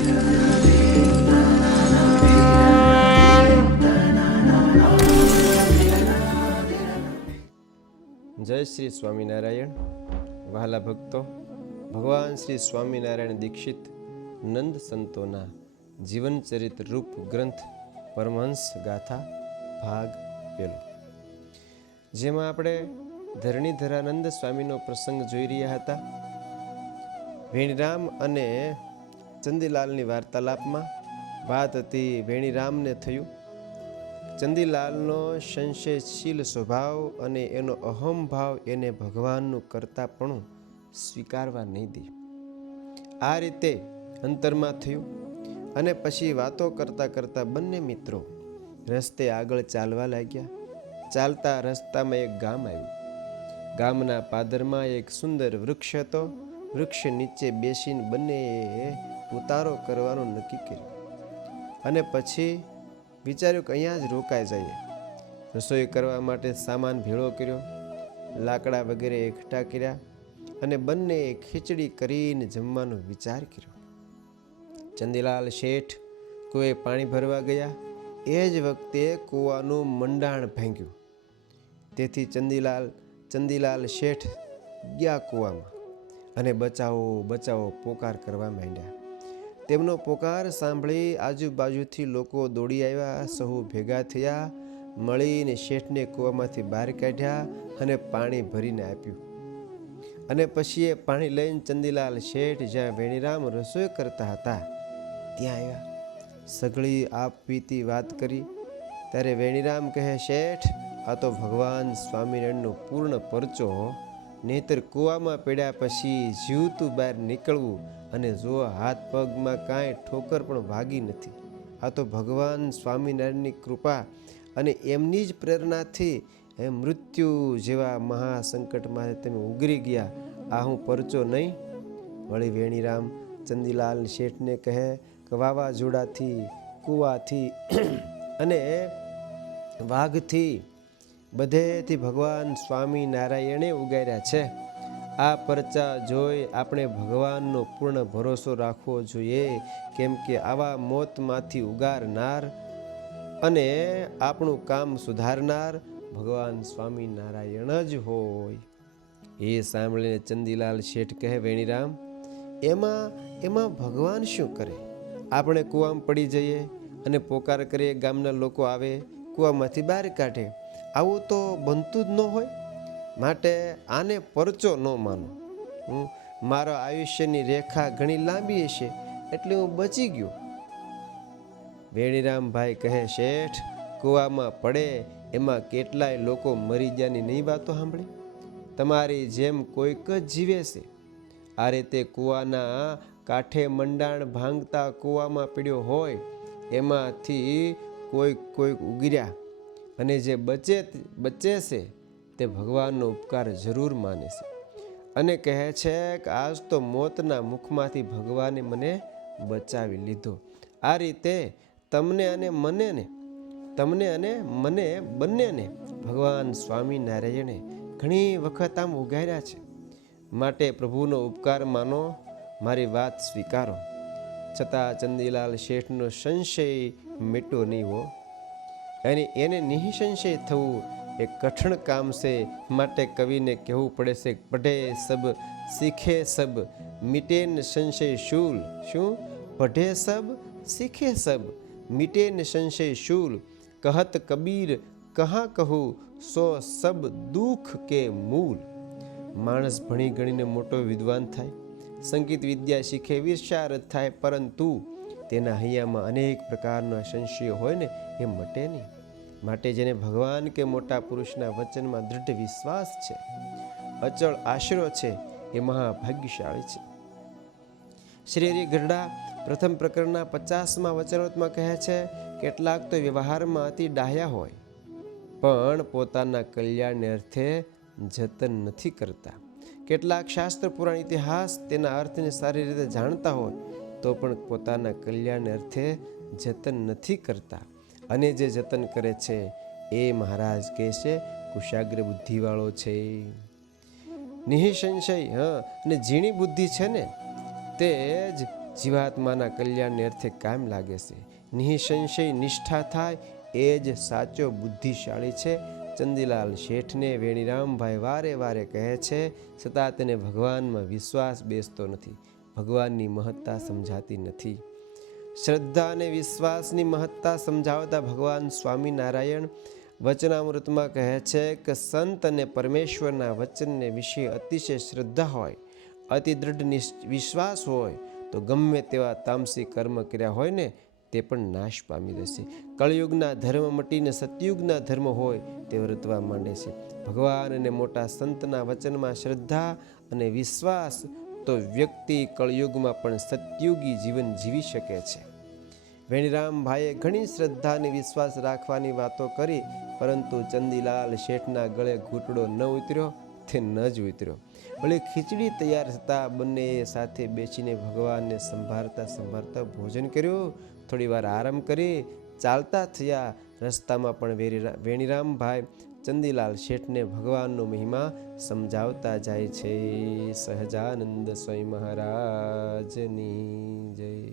જય શ્રી સ્વામિનારાયણ, વહાલા ભક્તો. ભગવાન શ્રી સ્વામિનારાયણ દીક્ષિત નંદ સંતોના જીવનચરિત રૂપ ગ્રંથ પરમહંસ ગાથા ભાગ પેલો. જેમાં આપણે ધરણીધરાનંદ સ્વામીનો પ્રસંગ જોઈ રહ્યા હતા. વેણીરામ અને ચંદીલાલની વાર્તાલાપમાં વાત હતી વેણીરામને થયું. ચંદીલાલનો સંશયશીલ સ્વભાવ અને એનો અહમભાવ એને ભગવાનનું કરતાપણું સ્વીકારવા નહીં દે. આ રીતે અંતરમાં થયું અને પછી વાતો કરતાં કરતાં બંને મિત્રો રસ્તે આગળ ચાલવા લાગ્યા. ચાલતા રસ્તામાં એક ગામ આવ્યું. ગામના પાદરમાં એક સુંદર વૃક્ષ હતો. વૃક્ષ નીચે બેસીને બંનેએ ઉતારો કરવાનું નક્કી કર્યું. અને પછી વિચાર્યું કે અહીંયા જ રોકાઈ જઈએ. રસોઈ કરવા માટે સામાન ભેળો કર્યો, લાકડા વગેરે એકઠા કર્યા અને બંનેએ ખીચડી કરીને જમવાનો વિચાર કર્યો. ચંદીલાલ શેઠ કુએ પાણી ભરવા ગયા. એ જ વખતે કૂવાનું મંડાણ ભાંગ્યું. તેથી ચંદીલાલ ચંદીલાલ શેઠ ગયા કૂવામાં અને બચાવો બચાવો, પોકાર કરવા માંડ્યા. તેમનો પોકાર સાંભળી આજુબાજુથી લોકો દોડી આવ્યા, સહુ ભેગા થયા, મળીને શેઠને કૂવામાંથી બહાર કાઢ્યા અને પાણી ભરીને આપ્યું. અને પછી એ પાણી લઈને ચંદીલાલ શેઠ જ્યાં વેણીરામ રસોઈ કરતા હતા, ત્યાં આવ્યા. સગળી આપ પીતી વાત કરી. ત્યારે વેણીરામ કહે, શેઠ, આ તો ભગવાન સ્વામિનારાયણનો પૂર્ણ પરચો હો. નહીંતર કૂવામાં પડ્યા પછી જીવતું બહાર નીકળવું અને જો હાથ પગમાં કાંઈ ઠોકર પણ વાગી નથી. આ તો ભગવાન સ્વામિનારાયણની કૃપા અને એમની જ પ્રેરણાથી એ મૃત્યુ જેવા મહાસંકટમાં તમે ઉગરી ગયા. આ હું પરચો નહીં. વળી વેણીરામ ચંદીલાલ શેઠને કહે કે વાવાઝોડાથી, કૂવાથી અને વાઘથી બધેથી ભગવાન સ્વામિનારાયણે ઉગાર્યા છે. આ પરચા જોઈ આપણે ભગવાનનો પૂર્ણ ભરોસો રાખવો જોઈએ, કેમ કે આવા મોતમાંથી ઉગારનાર અને આપણું કામ સુધારનાર ભગવાન સ્વામી નારાયણ જ હોય. એ સાંભળીને ચંદીલાલ શેઠ કહે, વેણીરામ, એમાં એમાં ભગવાન શું કરે? આપણે કૂવામાં પડી જઈએ અને પોકાર કરીએ, ગામના લોકો આવે, કૂવામાંથી બહાર કાઢે. આવું તો બનતું જ ન હોય. માટે આને પરચો ન માનો. હું મારા આયુષ્યની રેખા ઘણી લાંબી હશે એટલે હું બચી ગયો. વેણીરામભાઈ કહે, શેઠ, કૂવામાં પડે એમાં કેટલાય લોકો મરી ગયાની નહીં વાતો સાંભળી? તમારી જેમ કોઈક જ જીવે છે. આ રીતે કૂવાના કાંઠે મંડાણ ભાંગતા કૂવામાં પીડ્યો હોય, એમાંથી કોઈક કોઈક ઉગર્યા. અને જે બચે બચે છે તે ભગવાનનો ઉપકાર જરૂર માને છે. અને કહે છે કે આજ તો મોતના મુખમાંથી ભગવાને મને બચાવી લીધો. આ રીતે તમને અને મને ને, તમને અને મને બંનેને ભગવાન સ્વામિનારાયણે ઘણી વખત આમ ઉગાર્યા છે. માટે પ્રભુનો ઉપકાર માનો, મારી વાત સ્વીકારો. છતાં ચંદીલાલ શેઠનો સંશય મીટો નહીં હો. અને એને નિઃસંશય થવું એ કઠણ કામ છે. માટે કવિને કહેવું પડે છે પઢે સબ, શીખે સબ મીટે સંશય શૂલ. શું? પઢે સબ, શીખે સબ મીટે સંશય શૂલ. કહત કબીર, કહા કહું, સો સબ દુઃખ કે મૂલ. માણસ ભણી ગણીને મોટો વિદ્વાન થાય, સંગીત વિદ્યા શીખે વિશારદ થાય, પરંતુ તેના હૈયામાં અનેક પ્રકારના સંશયો હોય ને એ મટે નહીં. માટે જેને ભગવાન કે મોટા પુરુષના વચનમાં દૃઢ વિશ્વાસ છે, અચળ આશરો છે, એ મહાભાગ્યશાળી છે. શ્રી હરિ ગરડા પ્રથમ પ્રકરણના પચાસમાં વચનોતમાં કહે છે, કેટલાક તો વ્યવહારમાં અતિ ડાહ્યા હોય, પણ પોતાના કલ્યાણને અર્થે જતન નથી કરતા. કેટલાક શાસ્ત્ર પુરાણ ઇતિહાસ તેના અર્થને સારી રીતે જાણતા હોય તો પણ પોતાના કલ્યાણને અર્થે જતન નથી કરતા. અને જે જતન કરે છે, એ મહારાજ કહે છે, કુશાગ્ર બુદ્ધિવાળો છે. નિઃસંશય, હા, અને ઝીણી બુદ્ધિ છે ને તે જ જીવાત્માના કલ્યાણને અર્થે કાયમ લાગે છે. નિઃસંશય નિષ્ઠા થાય એ જ સાચો બુદ્ધિશાળી છે. ચંદીલાલ શેઠને વેણીરામભાઈ વારે વારે કહે છે છતાં તેને ભગવાનમાં વિશ્વાસ બેસતો નથી. ભગવાનની મહત્તા સમજાતી નથી. શ્રદ્ધા અને વિશ્વાસની મહત્તા સમજાવતા ભગવાન સ્વામિનારાયણ વચનામૃતમાં કહે છે કે સંત અને પરમેશ્વરના વચનને વિશે અતિશય શ્રદ્ધા હોય, અતિ દૃઢ વિશ્વાસ હોય, તો ગમે તેવા તામસી કર્મ કર્યા હોય ને, તે પણ નાશ પામી જશે કળયુગના ધર્મ મટીને સતયુગના ધર્મ હોય, તે વર્તવા માંડે છે. ભગવાન અને મોટા સંતના વચનમાં શ્રદ્ધા અને વિશ્વાસ તો વ્યક્તિ કળયુગમાં પણ સતયુગી જીવન જીવી શકે છે. વેણીરામભાઈએ ઘણી શ્રદ્ધા અને વિશ્વાસ રાખવાની વાતો કરી, પરંતુ ચંદીલાલ શેઠના ગળે ઘૂંટડો ન ઉતર્યો તે ન જ ઉતર્યો. ભલે ખીચડી તૈયાર થતાં બંનેએ સાથે બેસીને ભગવાનને સંભાળતા સંભાળતા ભોજન કર્યું થોડી વાર આરામ કરી, ચાલતા થયા રસ્તામાં પણ વેણીરામભાઈ ચંદીલાલ શેઠને ભગવાનનો મહિમા સમજાવતા જાય છે. સહજાનંદ સ્વામી મહારાજની જય.